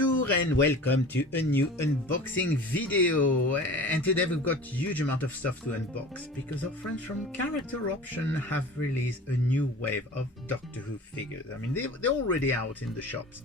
Bonjour and welcome to a new unboxing video, and today we've got huge amount of stuff to unbox because our friends from Character Option have released a new wave of Doctor Who figures. I mean, they're already out in the shops,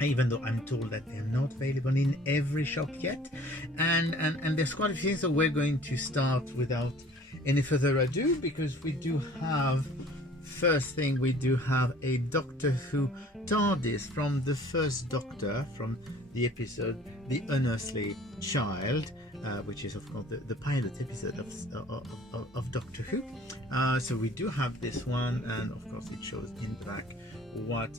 even though I'm told that they're not available in every shop yet, and there's quite a few, so we're going to start without any further ado because we do have, first thing, we do have a Doctor Who Tardis from the first Doctor, from the episode The Unearthly Child, which is of course the pilot episode of Doctor Who. So we do have this one, and of course it shows in the back what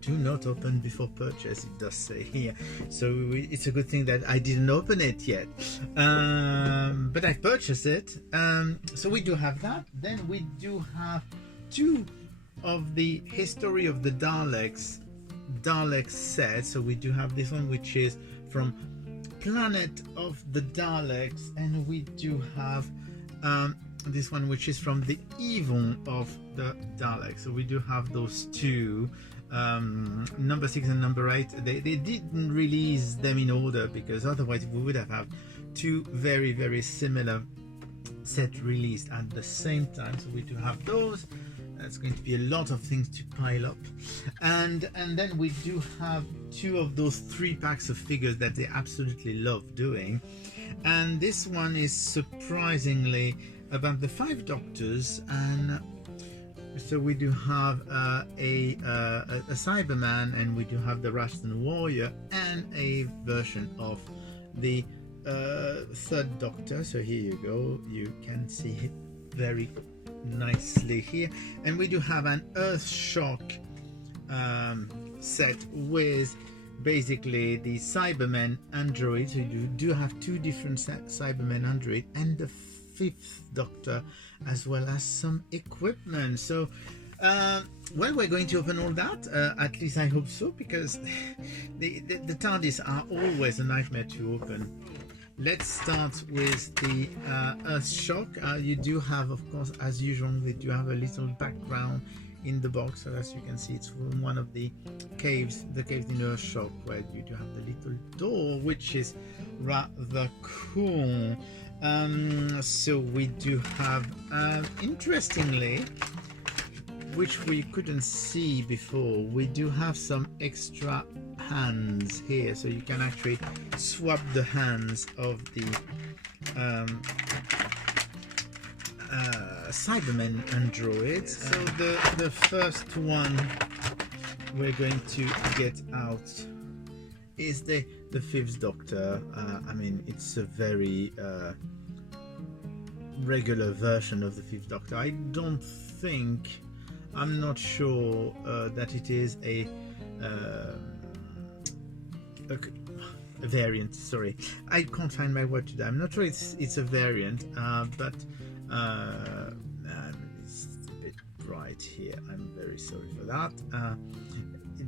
do not open before purchase, it does say here. So it's a good thing that I didn't open it yet, but I purchased it. So we do have that. Then we do have two of the History of the Dalek set. So we do have this one, which is from Planet of the Daleks, and we do have this one, which is from the Evil of the Daleks. So we do have those two, number 6 and number 8. They didn't release them in order because otherwise we would have had two very similar set released at the same time. So we do have those. That's going to be a lot of things to pile up, and then we do have two of those 3 packs of figures that they absolutely love doing, and this one is surprisingly about the 5 Doctors, and so we do have a Cyberman, and we do have the Rastan Warrior, and a version of the 3rd Doctor. So here you go, you can see it very nicely here, and we do have an Earthshock set with basically the Cyberman android. So you do have 2 different Cybermen android and the 5th Doctor, as well as some equipment. So well, we're going to open all that, at least I hope so, because the TARDIS are always a nightmare to open. Let's start with the Earthshock. You do have, of course, as usual, they do have a little background in the box. So as you can see, it's from one of the caves in Earthshock, where you do have the little door, which is rather cool. So we do have, interestingly, which we couldn't see before, we do have some extra hands here, so you can actually swap the hands of the Cybermen androids. So the first one we're going to get out is the 5th Doctor. I mean, it's a very regular version of the 5th Doctor. I'm not sure that it is a variant. Sorry, I can't find my word today. I'm not sure it's a variant, but it's a bit bright here. I'm very sorry for that.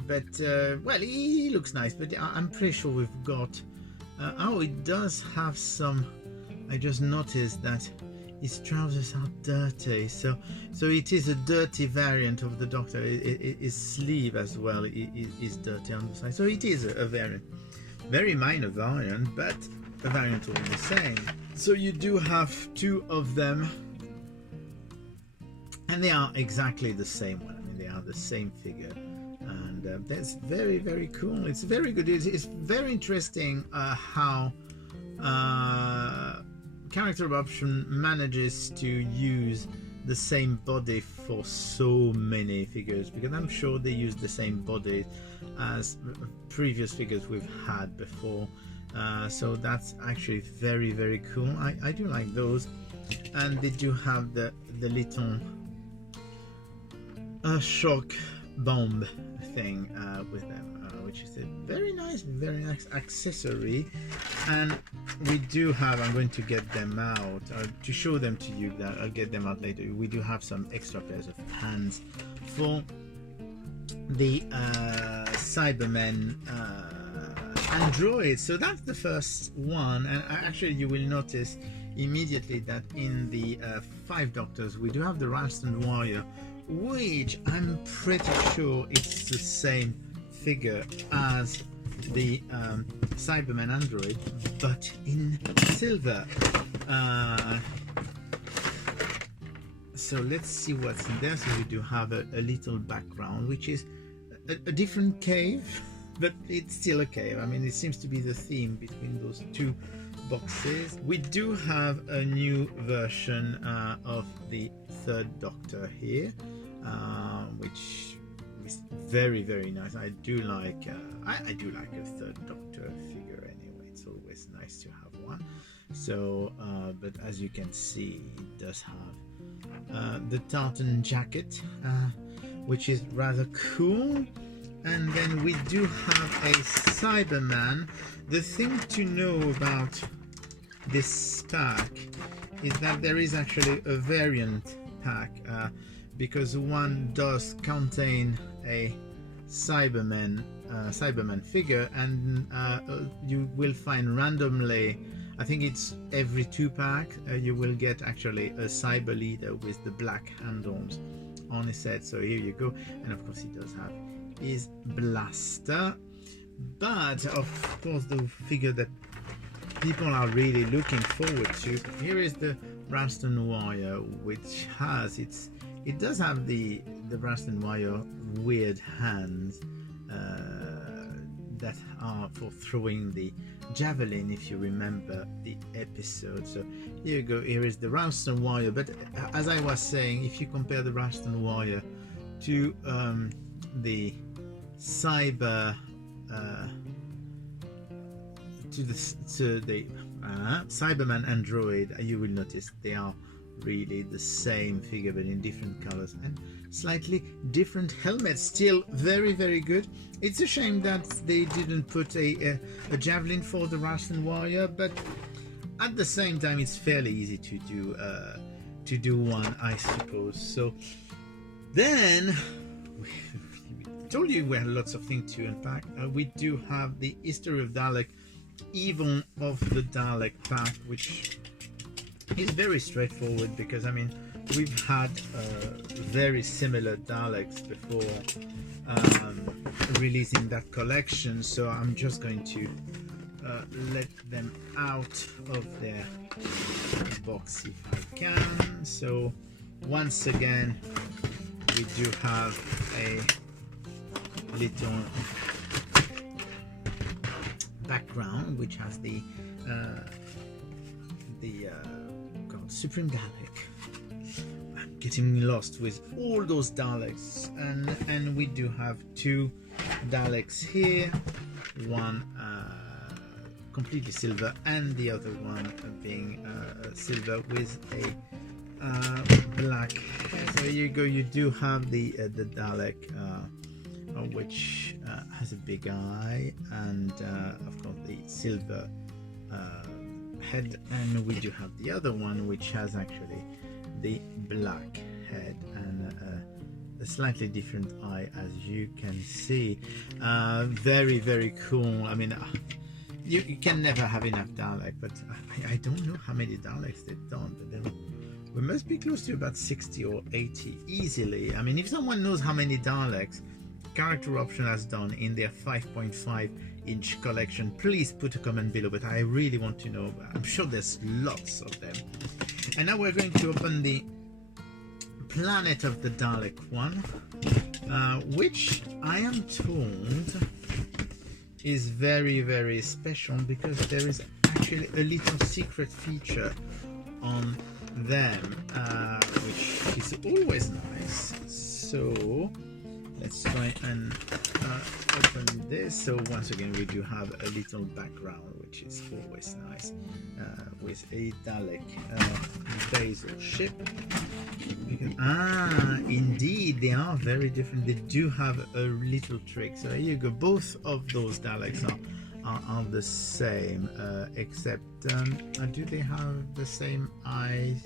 But well, he looks nice, but I'm pretty sure we've got oh, it does have some. I just noticed that his trousers are dirty, so it is a dirty variant of the Doctor. His sleeve as well is dirty on the side, so it is a variant, very minor variant, but a variant all the same. So you do have 2 of them, and they are exactly the same one. I mean, they are the same figure, and that's very cool. It's very good. It's very interesting how Character Option manages to use the same body for so many figures, because I'm sure they use the same body as previous figures we've had before. So that's actually very cool. I do like those, and they do have the little shock bomb thing with them, which is a very nice accessory. And we do have, I'm going to get them out to show them to you, that I'll get them out later. We do have some extra pairs of hands for the Cybermen android. So that's the first one, and actually you will notice immediately that in the 5 Doctors we do have the Rastan Warrior, which I'm pretty sure it's the same figure as the Cyberman android, but in silver. So let's see what's in there. So we do have a little background, which is a different cave, but it's still a cave. I mean, it seems to be the theme between those two boxes. We do have a new version of the third Doctor here, which is very, very nice. I do like I do like a third Doctor figure anyway. It's always nice to have one. So but as you can see, it does have the tartan jacket, which is rather cool. And then we do have a Cyberman. The thing to know about this pack is that there is actually a variant pack, because one does contain a Cyberman figure, and you will find randomly, I think it's every 2 pack, you will get actually a Cyber Leader with the black handles on his set. So here you go, and of course he does have his blaster. But of course the figure that people are really looking forward to, here is the Raston Wire, which has it does have the Raston Wire weird hands that are for throwing the javelin, if you remember the episode. So here you go, here is the Raston Wire. But as I was saying, if you compare the Raston Wire to the Cyber to the Cyberman android, you will notice they are really the same figure but in different colors and slightly different helmets. Still very, very good. It's a shame that they didn't put a javelin for the Raston Warrior, but at the same time it's fairly easy to do one, I suppose. So then we told you we had lots of things to unpack. We do have the History of Dalek, Evil of the Dalek pack, which is very straightforward because I mean we've had very similar Daleks before releasing that collection, so I'm just going to let them out of their box if I can. So once again we do have a little background which has the Supreme Dalek. I'm getting lost with all those Daleks, and we do have 2 Daleks here, one completely silver and the other one being silver with a black head. So here you go, you do have the Dalek which has a big eye and of course the silver head, and we do have the other one which has actually the black head and a slightly different eye, as you can see. Very, very cool. I mean you can never have enough Dalek, but I don't know how many Daleks they've done, but we must be close to about 60 or 80 easily. I mean, if someone knows how many Daleks Character Option has done in their 5.5-inch collection, please put a comment below, but I really want to know. I'm sure there's lots of them. And now we're going to open the Planet of the Dalek one, which I am told is very, very special because there is actually a little secret feature on them, which is always nice. So let's try and open this. So once again we do have a little background which is always nice, with a Dalek basil ship. Indeed they are very different. They do have a little trick. So here you go, both of those Daleks are the same, except do they have the same eyes?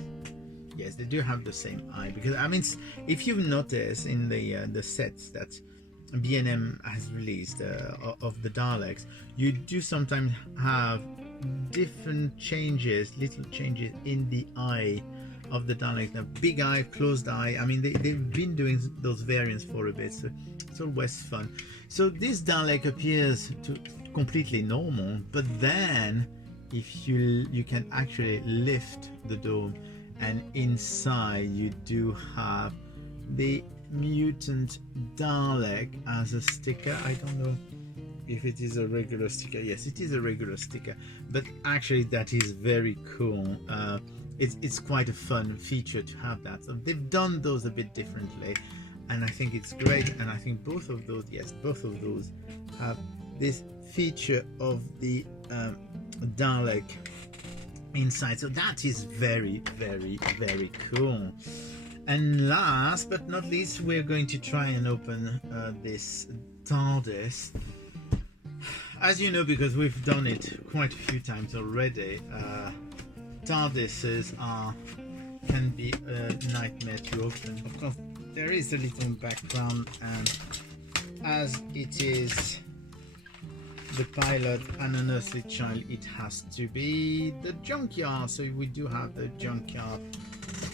Yes, they do have the same eye, because I mean, if you've noticed in the sets that B&M has released of the Daleks, you do sometimes have different changes, little changes in the eye of the Dalek. The big eye, closed eye. I mean, they've been doing those variants for a bit, so it's always fun. So this Dalek appears to completely normal, but then if you can actually lift the dome, and inside you do have the mutant Dalek as a sticker. I don't know if it is a regular sticker. Yes, it is a regular sticker, but actually that is very cool. It's quite a fun feature to have that. So they've done those a bit differently, and I think it's great. And I think both of those, yes, both of those have this feature of the Dalek inside. So that is very, very, very cool. And last but not least, we're going to try and open this TARDIS. As you know, because we've done it quite a few times already, TARDISes can be a nightmare to open. Of course, there is a little background, and as it is the pilot and an earthly child, it has to be the junkyard. So we do have the junkyard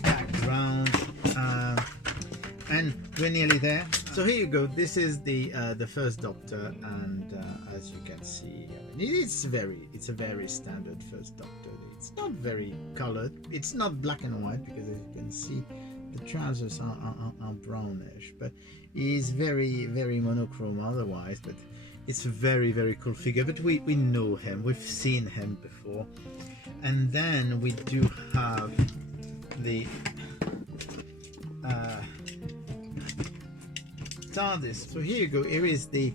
background, and we're nearly there. So here you go. This is the first Doctor, and as you can see, it's a very standard first Doctor. It's not very colored. It's not black and white, because as you can see, the trousers are brownish, but he's very, very monochrome otherwise. But it's a very, very cool figure. But we know him. We've seen him before. And then we do have the TARDIS. So here you go. Here is the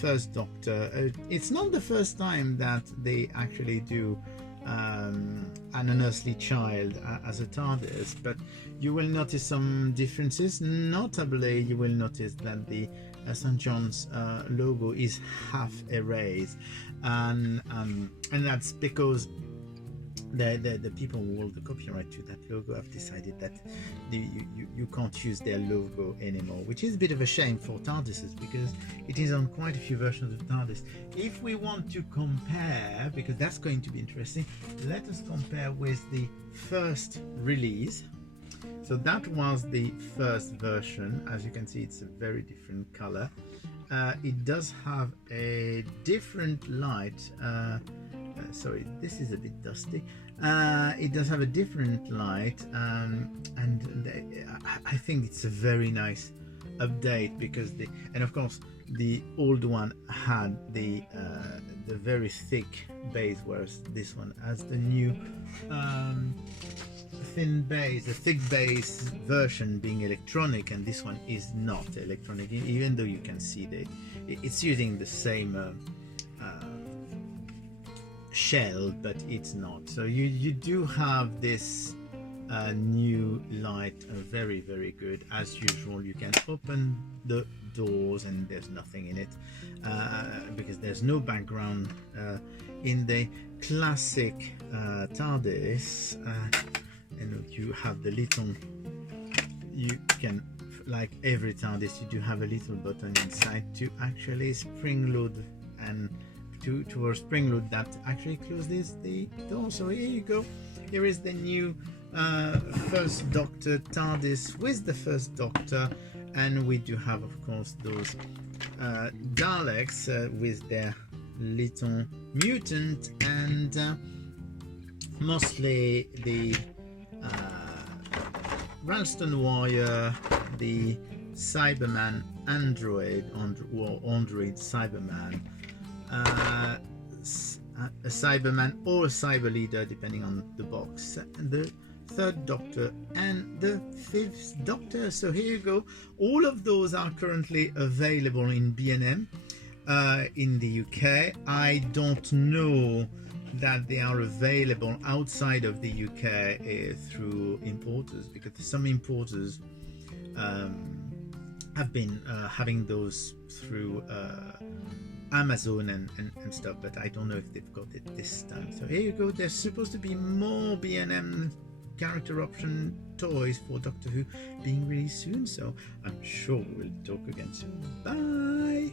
first Doctor. It's not the first time that they actually do an unearthly child as a TARDIS, but you will notice some differences. Notably, you will notice that the St. John's logo is half erased, and that's because the people who hold the copyright to that logo have decided that you can't use their logo anymore, which is a bit of a shame for TARDISes, because it is on quite a few versions of TARDIS. If we want to compare, because that's going to be interesting, let us compare with the first release. So that was the first version. As you can see, it's a very different color. It does have a different light. Sorry, this is a bit dusty. It does have a different light, and I think it's a very nice update, because and of course the old one had the very thick base, whereas this one has the new thin base, the thick base version being electronic, and this one is not electronic, even though you can see it's using the same shell, but it's not. So you do have this new light, very, very good. As usual, you can open the doors and there's nothing in it, because there's no background in the classic TARDIS. And you have the little, you can, like every TARDIS, you do have a little button inside to actually spring load, and to a spring load that actually closes the door. So here you go. Here is the new first Doctor TARDIS with the first Doctor, and we do have, of course, those Daleks with their little mutant, and mostly the Ralston Warrior, the Cyberman android, or android Cyberman, a Cyberman or a Cyber Leader, depending on the box, and the third Doctor and the fifth Doctor. So here you go. All of those are currently available in B&M in the UK. I don't know that they are available outside of the UK through importers, because some importers have been having those through Amazon and stuff, but I don't know if they've got it this time. So here you go. There's supposed to be more B&M character option toys for Doctor Who being released soon, so I'm sure we'll talk again soon. Bye.